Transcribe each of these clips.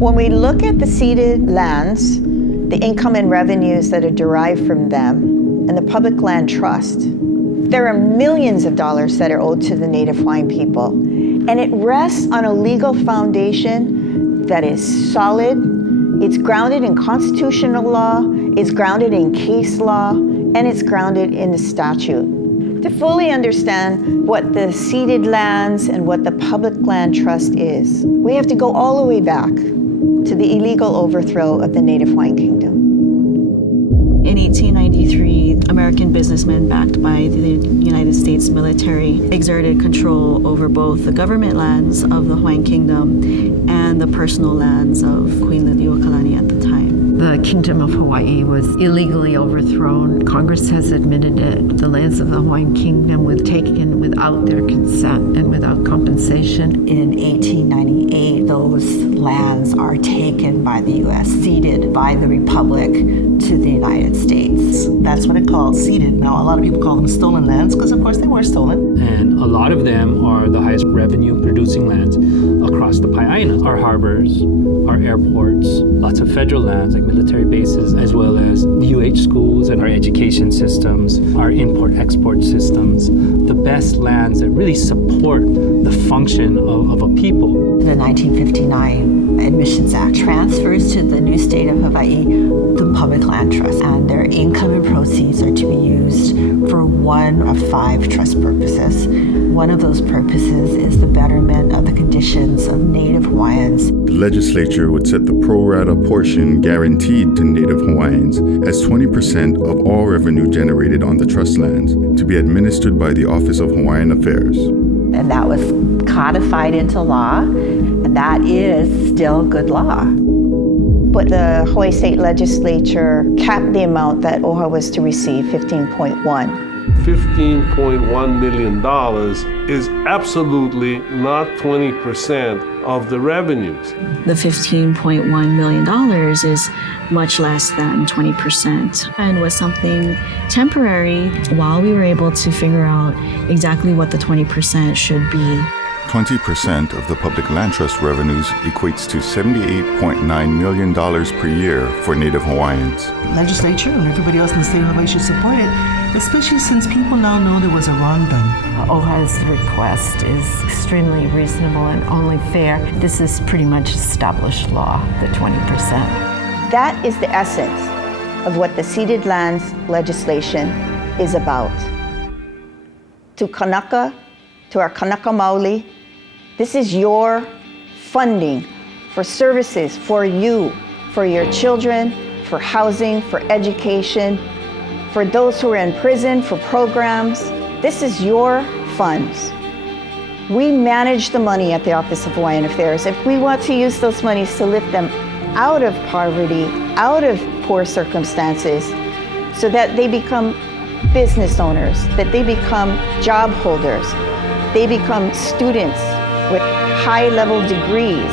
When we look at the ceded lands, the income and revenues that are derived from them, and the public land trust, there are millions of dollars that are owed to the Native Hawaiian people. And it rests on a legal foundation that is solid. It's grounded in constitutional law, it's grounded in case law, and it's grounded in the statute. To fully understand what the ceded lands and what the public land trust is, we have to go all the way back to the illegal overthrow of the Native Hawaiian Kingdom. In 1893, American businessmen backed by the United States military exerted control over both the government lands of the Hawaiian Kingdom and the personal lands of Queen Liliuokalani at the time. The Kingdom of Hawaii was illegally overthrown. Congress has admitted it. The lands of the Hawaiian Kingdom were taken without their consent and without compensation. In 1898, those lands are taken by the U.S., ceded by the Republic to the United States. That's what it called, ceded. Now, a lot of people call them stolen lands because, of course, they were stolen. And a lot of them are the highest revenue-producing lands across the Pai'aina. Our harbors, our airports, lots of federal lands like military bases, as well as UH schools and our education systems, our import-export systems, the best lands that really support the function of a people. The 1959 Admissions Act transfers to the new state of Hawaii the public land trust, and their income and proceeds are to be used for one of 5 trust purposes. One of those purposes is the betterment of the conditions of Native Hawaiians. The legislature would set the pro rata portion guaranteed to Native Hawaiians as 20% of all revenue generated on the trust lands to be administered by the Office of Hawaiian Affairs. And that was codified into law, and that is still good law. But the Hawaii State Legislature capped the amount that OHA was to receive, $15.1. $15.1 million is absolutely not 20% of the revenues. The $15.1 million is much less than 20% and was something temporary while we were able to figure out exactly what the 20% should be. 20% of the public land trust revenues equates to $78.9 million per year for Native Hawaiians. Legislature and everybody else in the state of Hawaii should support it, especially since people now know there was a wrong done. OHA's request is extremely reasonable and only fair. This is pretty much established law, the 20%. That is the essence of what the ceded lands legislation is about. To Kanaka, to our Kanaka Maoli, this is your funding for services for you, for your children, for housing, for education, for those who are in prison, for programs. This is your funds. We manage the money at the Office of Hawaiian Affairs. If we want to use those monies to lift them out of poverty, out of poor circumstances, so that they become business owners, that they become job holders, they become students with high-level degrees.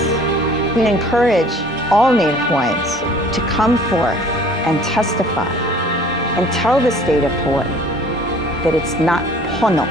We encourage all Native Hawaiians to come forth and testify and tell the state of Hawaii that it's not pono,